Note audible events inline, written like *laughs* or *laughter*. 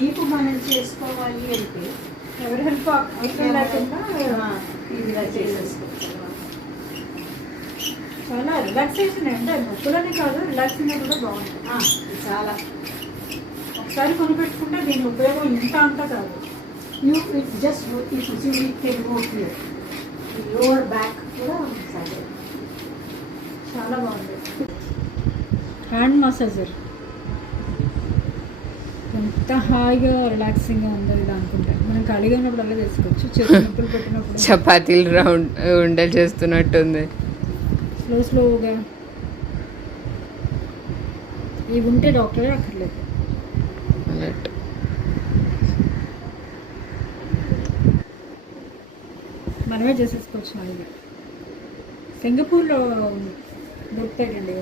వీపు మనం చేసుకోవాలి అంటే ఎవరి హెల్ప్ అవసరం లేకుండా ఇలా చేసేసుకోవచ్చు చాలా రిలాక్సేషన్ అంటే నొప్పులని కాదు రిలాక్సింగ్ కూడా బాగుంటుంది. చాలా. ఒకసారి కొనిపెట్టుకుంటే దీని ఉపయోగం ఇంత అంత కాదు. You it just you it can go here lower back కూడా చాలా బాగుంది. హ్యాండ్ మసాజర్ ఎంత హాయిగా రిలాక్సింగ్గా ఉందో ఇది అనుకుంటే మనం ఖాళీగా ఉన్నప్పుడు అలా చేసుకోవచ్చు. చేతులు *laughs* పెట్టినప్పుడు చపాతీలు రౌండ్ ఉండలు చేస్తున్నట్టుంది. స్లో స్లోగా ఇవి ఉంటే డాక్టరే అక్కర్లేదు. అన్నట్టు. మనమే చేసేసుకోవచ్చు హాయిగా సింగపూర్లో దొరుకుతాయండి